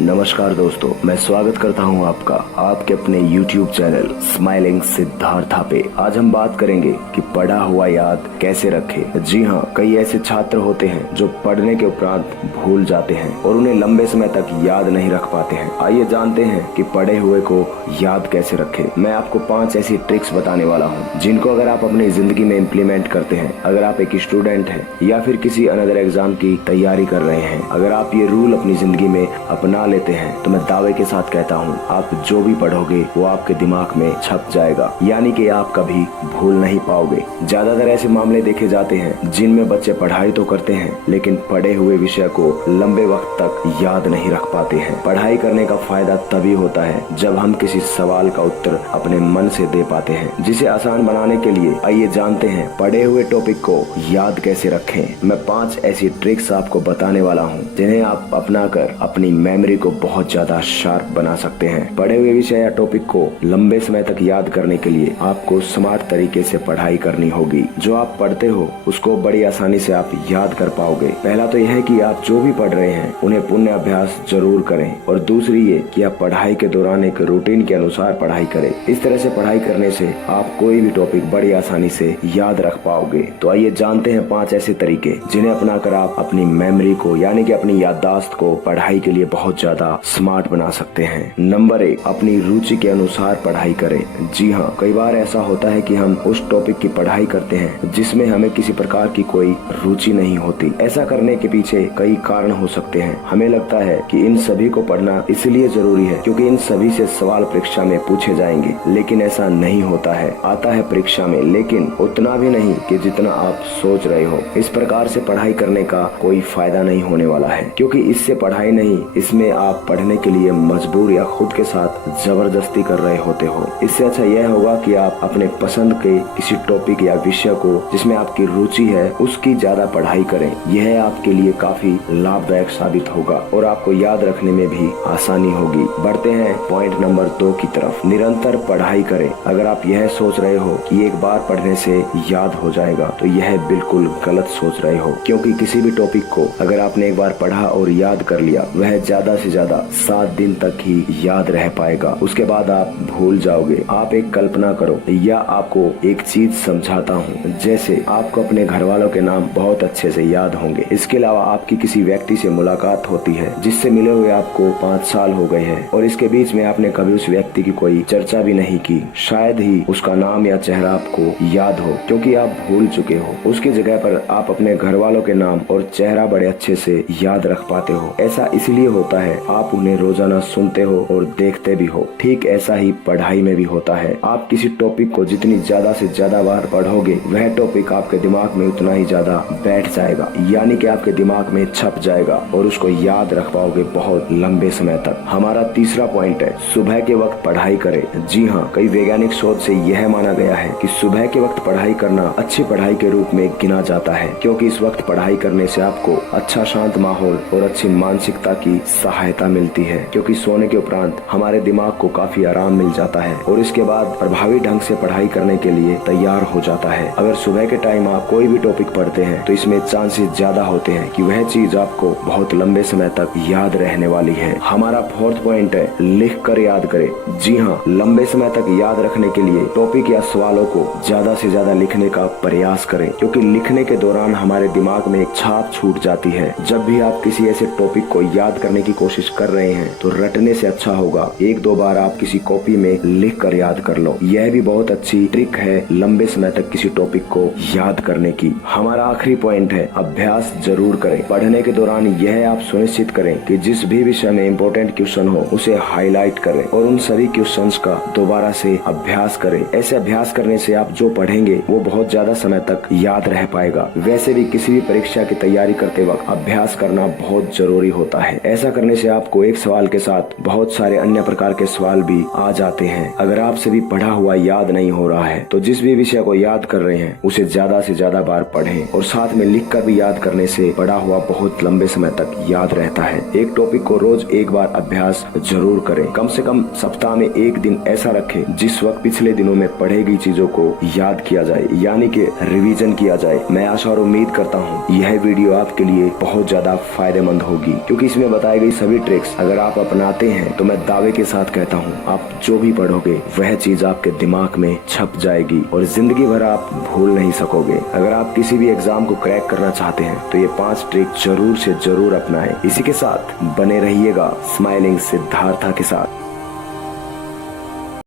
नमस्कार दोस्तों, मैं स्वागत करता हूं आपका आपके अपने YouTube चैनल स्माइलिंग सिद्धार्था पे। आज हम बात करेंगे कि पढ़ा हुआ याद कैसे रखें। जी हां, कई ऐसे छात्र होते हैं जो पढ़ने के उपरांत भूल जाते हैं और उन्हें लंबे समय तक याद नहीं रख पाते हैं। आइए जानते हैं कि पढ़े हुए को याद कैसे रखें। मैं आपको 5 ऐसी ट्रिक्स बताने वाला हूँ जिनको अगर आप अपनी जिंदगी में इम्प्लीमेंट करते हैं, अगर आप एक स्टूडेंट हैं या फिर किसी अनदर एग्जाम की तैयारी कर रहे हैं, अगर आप ये रूल अपनी जिंदगी में अपना लेते हैं तो मैं दावे के साथ कहता हूँ आप जो भी पढ़ोगे वो आपके दिमाग में छप जाएगा, यानी कि आप कभी भूल नहीं पाओगे। ज्यादातर ऐसे मामले देखे जाते हैं जिनमें बच्चे पढ़ाई तो करते हैं लेकिन पढ़े हुए विषय को लंबे वक्त तक याद नहीं रख पाते हैं। पढ़ाई करने का फायदा तभी होता है जब हम किसी सवाल का उत्तर अपने मन से दे पाते हैं। जिसे आसान बनाने के लिए आइए जानते हैं पढ़े हुए टॉपिक को याद कैसे रखें। मैं 5 ऐसी ट्रिक्स आपको बताने वाला हूँ जिन्हें आप अपनाकर अपनी मेमोरी को बहुत ज्यादा शार्प बना सकते हैं। पढ़े हुए विषय या टॉपिक को लंबे समय तक याद करने के लिए आपको स्मार्ट तरीके से पढ़ाई करनी होगी। जो आप पढ़ते हो उसको बड़ी आसानी से आप याद कर पाओगे। पहला तो यह है कि आप जो भी पढ़ रहे हैं उन्हें पुण्य अभ्यास जरूर करें, और दूसरी ये कि आप पढ़ाई के दौरान एक रूटीन के अनुसार पढ़ाई करें। इस तरह से पढ़ाई करने से आप कोई भी टॉपिक बड़ी आसानी से याद रख पाओगे। तो आइए जानते हैं 5 ऐसे तरीके जिन्हें अपनाकर आप अपनी मेमोरी को यानी कि अपनी याददाश्त को पढ़ाई के लिए बहुत ज्यादा स्मार्ट बना सकते हैं। नंबर 1, अपनी रुचि के अनुसार पढ़ाई करें। जी हाँ, कई बार ऐसा होता है कि हम उस टॉपिक की पढ़ाई करते हैं जिसमें हमें किसी प्रकार की कोई रुचि नहीं होती। ऐसा करने के पीछे कई कारण हो सकते हैं। हमें लगता है कि इन सभी को पढ़ना इसलिए जरूरी है क्योंकि इन सभी से सवाल परीक्षा में पूछे जाएंगे, लेकिन ऐसा नहीं होता है। आता है परीक्षा में, लेकिन उतना भी नहीं कि जितना आप सोच रहे हो। इस प्रकार से पढ़ाई करने का कोई फायदा नहीं होने वाला है, क्योंकि इससे पढ़ाई नहीं, इसमें आप पढ़ने के लिए मजबूर या खुद के साथ जबरदस्ती कर रहे होते हो। इससे अच्छा यह होगा कि आप अपने पसंद के किसी टॉपिक या विषय को जिसमें आपकी रुचि है उसकी ज्यादा पढ़ाई करें। यह आपके लिए काफी लाभदायक साबित होगा और आपको याद रखने में भी आसानी होगी। बढ़ते हैं पॉइंट नंबर 2 की तरफ। निरंतर पढ़ाई करें। अगर आप यह सोच रहे हो कि एक बार पढ़ने से याद हो जाएगा तो यह बिल्कुल गलत सोच रहे हो, क्योंकि किसी भी टॉपिक को अगर आपने एक बार पढ़ा और याद कर लिया वह ज्यादा से ज्यादा 7 दिन तक ही याद रह पाएगा। उसके बाद आप भूल जाओगे। आप एक कल्पना करो या आपको एक चीज समझाता हूँ, जैसे आपको अपने घर वालों के नाम बहुत अच्छे से याद होंगे। इसके अलावा आपकी किसी व्यक्ति से मुलाकात होती है जिससे मिले हुए आपको 5 साल हो गए हैं और इसके बीच में आपने कभी उस व्यक्ति की कोई चर्चा भी नहीं की। शायद ही उसका नाम या चेहरा आपको याद हो क्योंकि आप भूल चुके हो। उसकी जगह पर आप अपने घर वालों के नाम और चेहरा बड़े अच्छे से याद रख पाते हो। ऐसा इसलिए होता है आप उन्हें रोजाना सुनते हो और देखते भी हो। ठीक ऐसा ही पढ़ाई में भी होता है। आप किसी टॉपिक को जितनी ज्यादा से ज्यादा बार पढ़ोगे वह टॉपिक आपके दिमाग में उतना ही ज्यादा बैठ जाएगा, यानी कि आपके दिमाग में छप जाएगा और उसको याद रख पाओगे बहुत लंबे समय तक। हमारा तीसरा पॉइंट है सुबह के वक्त पढ़ाई करें। जी हाँ, कई वैज्ञानिक शोध से यह माना गया है कि सुबह के वक्त पढ़ाई करना अच्छी पढ़ाई के रूप में गिना जाता है, क्योंकि इस वक्त पढ़ाई करने से आपको अच्छा शांत माहौल और अच्छी मानसिकता की सहायता मिलती है, क्योंकि सोने के उपरांत हमारे दिमाग को काफी आराम मिल जाता है और इसके बाद प्रभावी ढंग से पढ़ाई करने के लिए तैयार हो जाता है। अगर सुबह के टाइम आप कोई भी टॉपिक पढ़ते हैं तो इसमें चांसेस ज्यादा होते हैं कि वह चीज आपको बहुत लंबे समय तक याद रहने वाली है। हमारा 4th पॉइंट है लिख कर याद करें। जी हाँ, लंबे समय तक याद रखने के लिए टॉपिक या सवालों को ज्यादा से ज्यादा लिखने का प्रयास करें, क्योंकि लिखने के दौरान हमारे दिमाग में एक छाप छूट जाती है। जब भी आप किसी ऐसे टॉपिक को याद करने की कोशिश कर रहे हैं तो रटने से अच्छा होगा 1-2 बार आप किसी कॉपी में लिख कर याद कर लो। यह भी बहुत अच्छी ट्रिक है लंबे समय तक किसी टॉपिक को याद करने की। हमारा आखिरी पॉइंट है अभ्यास जरूर करें। पढ़ने के दौरान यह आप सुनिश्चित करें कि जिस भी विषय में इम्पोर्टेंट क्वेश्चन हो उसे हाईलाइट करें और उन सभी क्वेश्चंस का दोबारा से अभ्यास करें। ऐसे अभ्यास करने से आप जो पढ़ेंगे वो बहुत ज्यादा समय तक याद रह पाएगा। वैसे भी किसी भी परीक्षा की तैयारी करते वक्त अभ्यास करना बहुत जरूरी होता है। ऐसा करने से आपको एक सवाल के साथ बहुत सारे अन्य प्रकार के सवाल भी आ जाते हैं। अगर आपसे भी पढ़ा हुआ याद नहीं हो रहा है तो जिस भी विषय को याद कर रहे हैं उसे ज्यादा से ज्यादा बार पढ़ें और साथ में लिख कर भी याद करने से पढ़ा हुआ बहुत लंबे समय तक याद रहता है। एक टॉपिक को रोज एक बार अभ्यास जरूर करें। कम से कम सप्ताह में एक दिन ऐसा रखें जिस वक्त पिछले दिनों में पढ़ी गई चीजों को याद किया जाए, यानी कि रिवीजन किया जाए। मैं आशा और उम्मीद करता हूँ यह वीडियो आपके लिए बहुत ज्यादा फायदेमंद होगी, क्योंकि इसमें बताई गई सभी सभी ट्रिक्स अगर आप अपनाते हैं तो मैं दावे के साथ कहता हूँ आप जो भी पढ़ोगे वह चीज आपके दिमाग में छप जाएगी और जिंदगी भर आप भूल नहीं सकोगे। अगर आप किसी भी एग्जाम को क्रैक करना चाहते हैं तो ये 5 ट्रिक जरूर से जरूर अपनाएं। इसी के साथ बने रहिएगा स्माइलिंग सिद्धार्था के साथ।